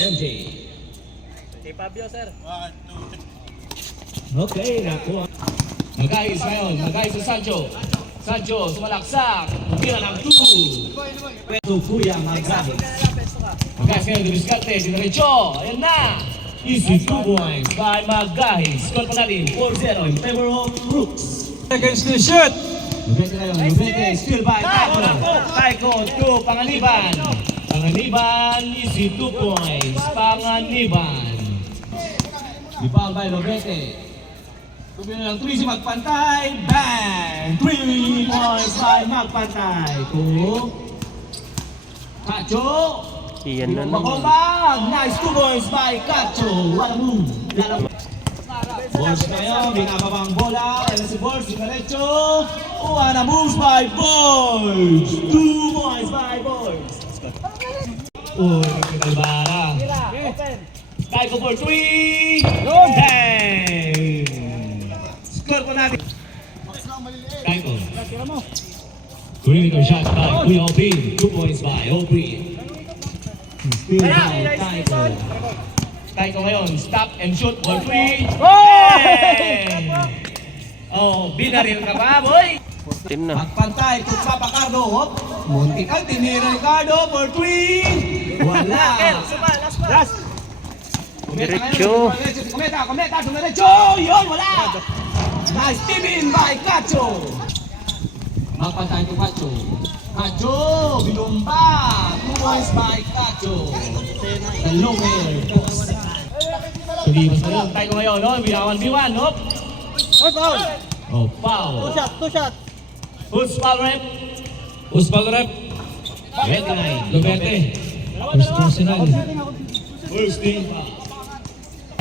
MJ. Si Fabio, sir. Okay, nakuha. Magayos ngayon, magayos sa Sancho. Sancho, sumalaksak. Kumira ng 2. Pweto Kuya Magayos. Magayos ngayon, Dibiskarte, Dinerecho. Ayan na. Easy 2 points by Magayos. Score pa natin, 4-0 in favor of Brooks. Seconds to shoot. Lubete ngayon, Lubete, still by Taiko. Taiko to Panganiban. Panganiban, easy 2 points. Panganiban. Rebound by Lubete. Kumina ng 3 si Magpantay. Bang! 3 points by Magpantay. To Cacho. Iyan na naman. Makombang! Nice 2 points by Cacho. What a move. Bols ngayon, binababang bola. Ayan si Bols, si Carecho. What a move by Bols. 2 points by Bols. Uy, Kalbara. Taiko for 3. Bang! Score po natin. Taiko. Perimeter shot by Kuya Opin. 2 points by Opin. Still by Taiko. Taiko ngayon, stop and shoot for 3. Bang! Oh, binaril ka pa, boy. Team na. Magpantay, Papa Cardo. Hop. Muntik ang tinira Ricardo for 3. Wala. Last. Diretso. Kometa, diretso. Yun, wala. Nice teaming by Cacho. Magpantay to Cacho. Cacho, binumba. 2 points by Cacho. The lower post. Hindi mas ngayon. Tayo ngayon, no? Binawan B1, no? Foul. Oh, foul. Two shot. Who's foul rep? Who's foul rep? Red line. Lubete. First personal. First team foul.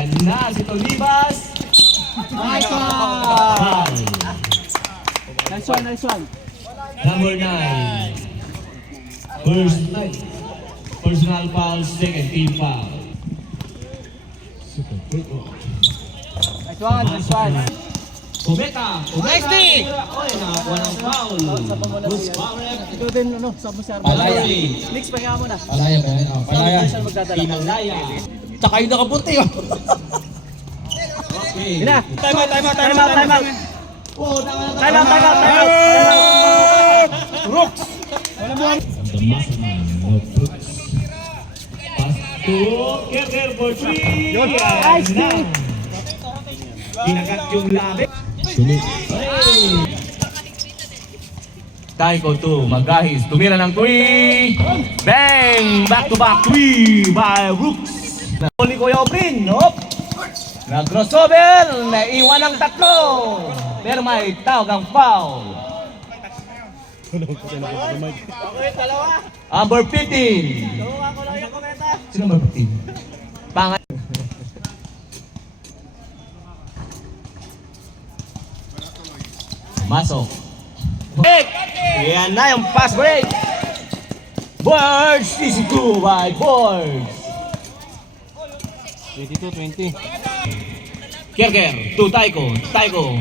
And na si Tolibas. Nice Foul. Nice one. Number 9. First personal foul, second team foul. Super quick. Nice one. Kometa. Nice D. Oy, nakakuha ng foul. Who's foul rep? Ito din, sa mo sir. Palaya. Mix pa nga mo na. Palaya ba? Oh, palaya. Saan magdadala? Pinalaya. Tsaka yung nakapunti oh. Okay. Ina. Time out. Oh, tama. Time out. Rooks. The mastermind of Brooks. Pass to Kerker for 3. Nice kick. Kinagat yung labi. Taiko to Magahis. Tumira ng 3. Bang! Back to back 3 by Brooks. Huli ko yung print. Nope. Nag-crossover. Naiwan ng 3. Pero may tawag ang foul. Okay, dalawa. Number 15. Tuwa ko lang yung kometa. Sino number 15? Pangat. Masok. Break! Yan na yung pass break. Birds! Easy 2 by Birds. 22-20. Kerker to Taiko.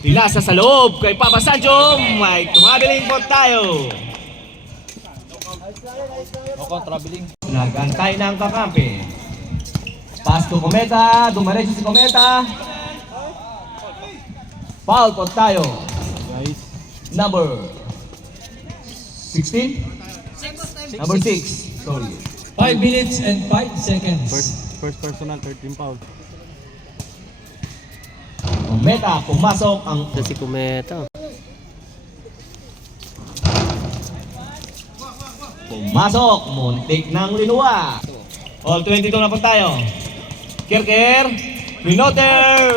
Ilasa sa loob kay Papa Sancho. May tumabiling po tayo. Traveling. Nagantay ng kakampi. Pass to Kometa. Dumaretso si Kometa. Foul po tayo. Nice. Number 16? Number 6. Sorry. 5 minutes and 5 seconds. First personal, 13 foul. Kometa, pumasok ang Ito si Kumeta. pumasok. Muntik ng linuwa. All 22 na po tayo. Kerker. Pinoter.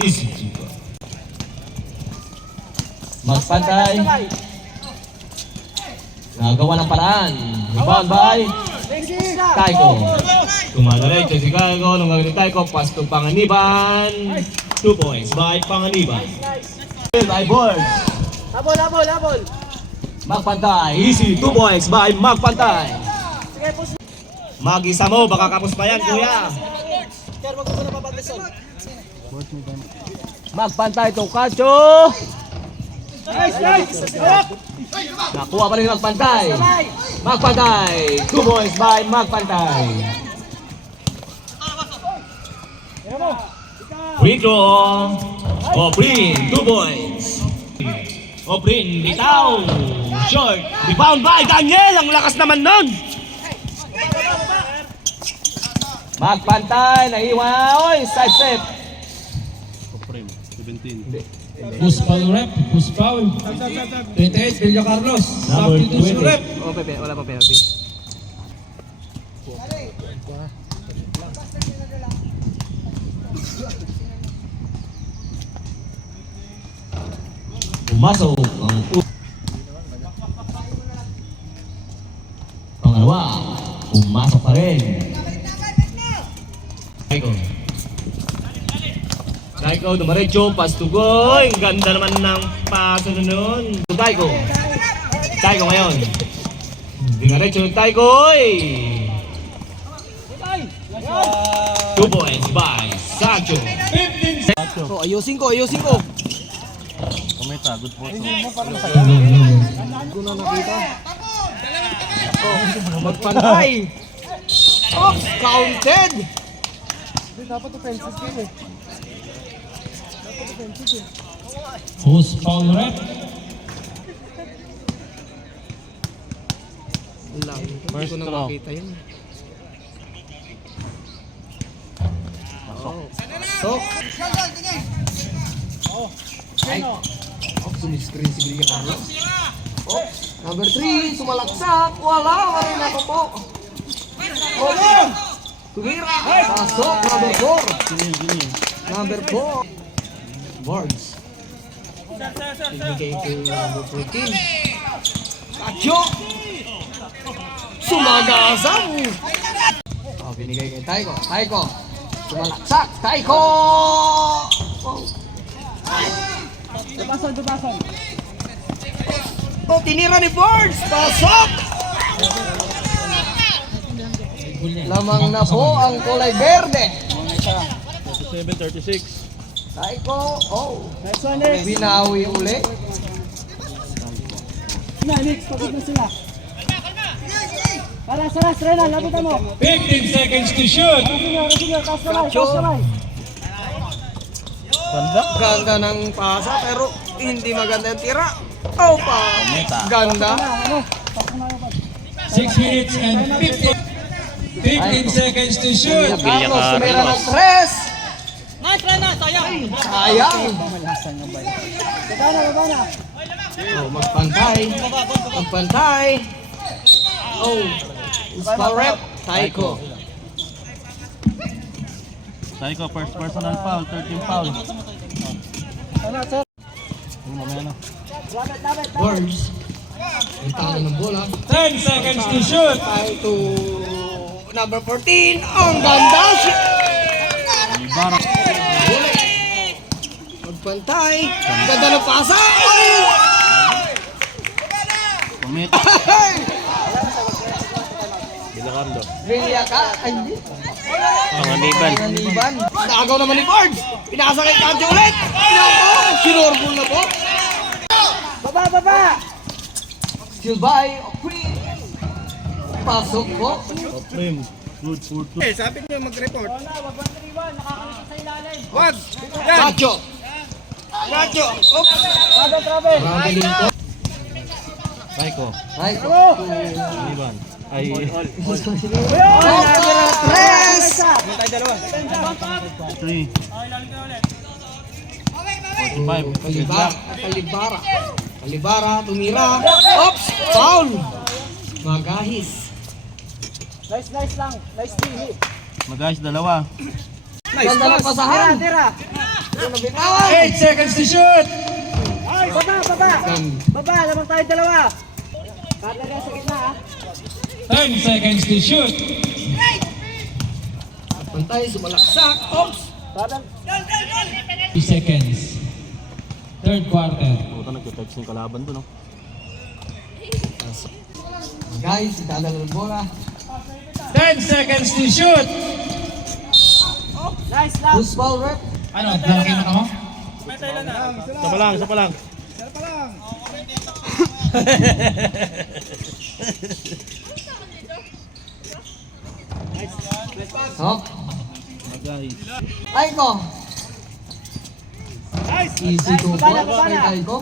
Easy. Magpantay. Nagawa ng paraan. Rebound by Taiko. Tumadaray kay si Taiko. Nung gagawin Taiko, pass to Panganiban. 2 points by Panganiban. By Boards. Habol. Magpantay. Easy. 2 points by Magpantay. Sige, push. Mag-isa mo. Baka kapos pa yan, kuya. Sir, wag mo na papagdason. Magpantay to Cacho. Nakuha pa rin Magpantay. Magpantay. 2 points by Magpantay. Free throw. Oprin, 2 points. Oprin, bitaw. Short. Rebound by Daniel. Ang lakas naman nun. Magpantay. Naiwan. Oy, side step. Push foul rep. Push foul. 28, Villa Carlos. Number Substitution 20. rep. Wala pa penalty. Pumasok ang pangalawa. Pumasok pa rin. Daiko, dumaretso, pass to goal. Ang ganda naman ng paso na nun. Daiko. Daiko ngayon. Dumaretso ng Daiko. 2 points by Sancho. Oh, ayusin ko. Kumita, good for Magpantay. Oops, counted. Dapat offensive game eh. Push foul rep. Hindi ko na makita yun. Pasok. Ay. Sumiscreen si Villa Carlos. Number 3, sumalaksak. Wala rin ako po. Tumira. Pasok. Number 4. Number 4. Boards. Ibigay ko number 14. Kacho. Sumagasang. Oh, binigay kay Taiko. Sumalaksak. Taiko. Dubasan. Oh, tinira ni Boards. Pasok. Lamang na po ang kulay berde. 37-36. Taiko, binawi uli. Next, pagod na sila. Saras, Renan, labutan mo. 15 seconds to shoot. Rasinyo, taas kamay. Ganda ng pasa pero hindi maganda yung tira. Oh, pa. Ganda. 6 minutes and 15 seconds to shoot. Villa Carlos, tumira ng 3. Nice, Renan, sayang. Sayang. Babana. Oh, magpantay. Oh, foul rep. Taiko. Taiko, first personal foul, 13 foul. Boards. Ang talo ng bola. 10 seconds to shoot. Tayo to number 14. Ang ganda. Magpantay. Ganda ng pasa. Kumita. Bilacardo. Villa ka. Ay, hindi. Panganiban. Naagaw naman ni Boards. Pinasa kay Kanjo ulit. Sinurbol na po. Baba. Still by Oprin. Pasok po. Oprim. Good for two. Sabi niyo mag-report. Wag. Kanjo. Oops. Rambling po. Taiko. Iban. Ay. Tres. 3. 45. Kalibara, tumira. Oops! Foul! Magahis. Nice lang. Nice team. Mag-ayos dalawa. Ganda ng pasahan. Tira. 8 seconds to shoot. Baba, lamang tayo dalawa. Padlagay sa gitna, ha? 10 seconds to shoot. Pantay, sumalaksak. Oops! 2 seconds. Third quarter. Puta, nagka-text ng kalaban to, no? Guys, itala ng bola. 10 seconds to shoot. Nice lang. Who's foul rep? Ano, lalaki na ka mo? Isa pa lang. Hop. Ay ko. Easy to po. Ay ko.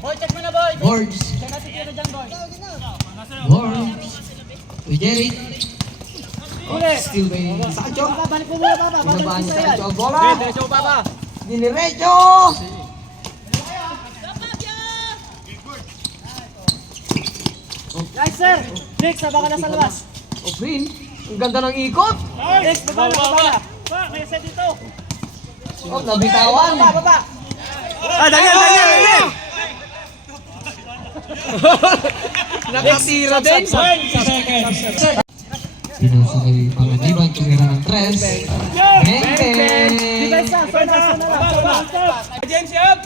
Boy, check mo na, boy. Boards. Check natin kino dyan, boy. Boards. We get it. Uli. Still by Sancho. Papa, balik mo muna, papa. Binabaan ni Babalik mo Sancho yan. ang bola. Diretso mo, papa. Diniretso. Nice, sir. Nick, saba ka na sa labas. O Green. Ang ganda ng ikot. Nick, baba na. Pa, may set dito. Oh, nabitawan. Baba. Ah, Daniel! Nakatira din. 60 seconds. Pinasakay Panganiban, tumira ng 3. Bang! Defense na, sana lang. James, up!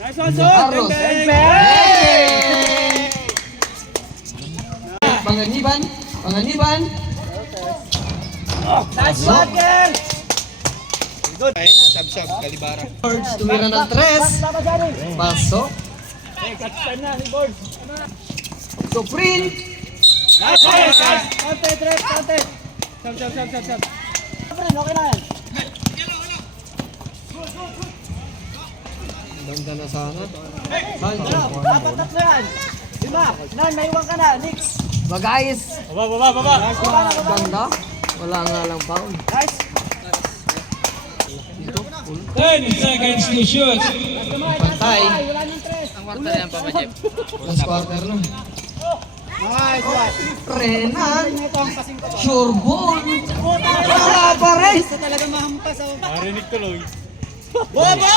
Carlos. Panganiban. Nice shot, girl. Boards, tumira ng 3. Tama dyan, eh. Pasok. Catch time na, ni board. Sufrin. Content, rep, content. Sab. Okay na yan. Ganda na sana. Sancho. Dapat tatlo yan. 5. Nan, may iwan ka na. Nick. Bagayis. Baba na. Ganda. Wala nga lang foul. Nice. 10 seconds to shoot. Pantay. Wala nang tres. Last quarter na. Nice, nice. Renan. Sure ball. Wala pa rin. Talaga mahampas ako. Bobo!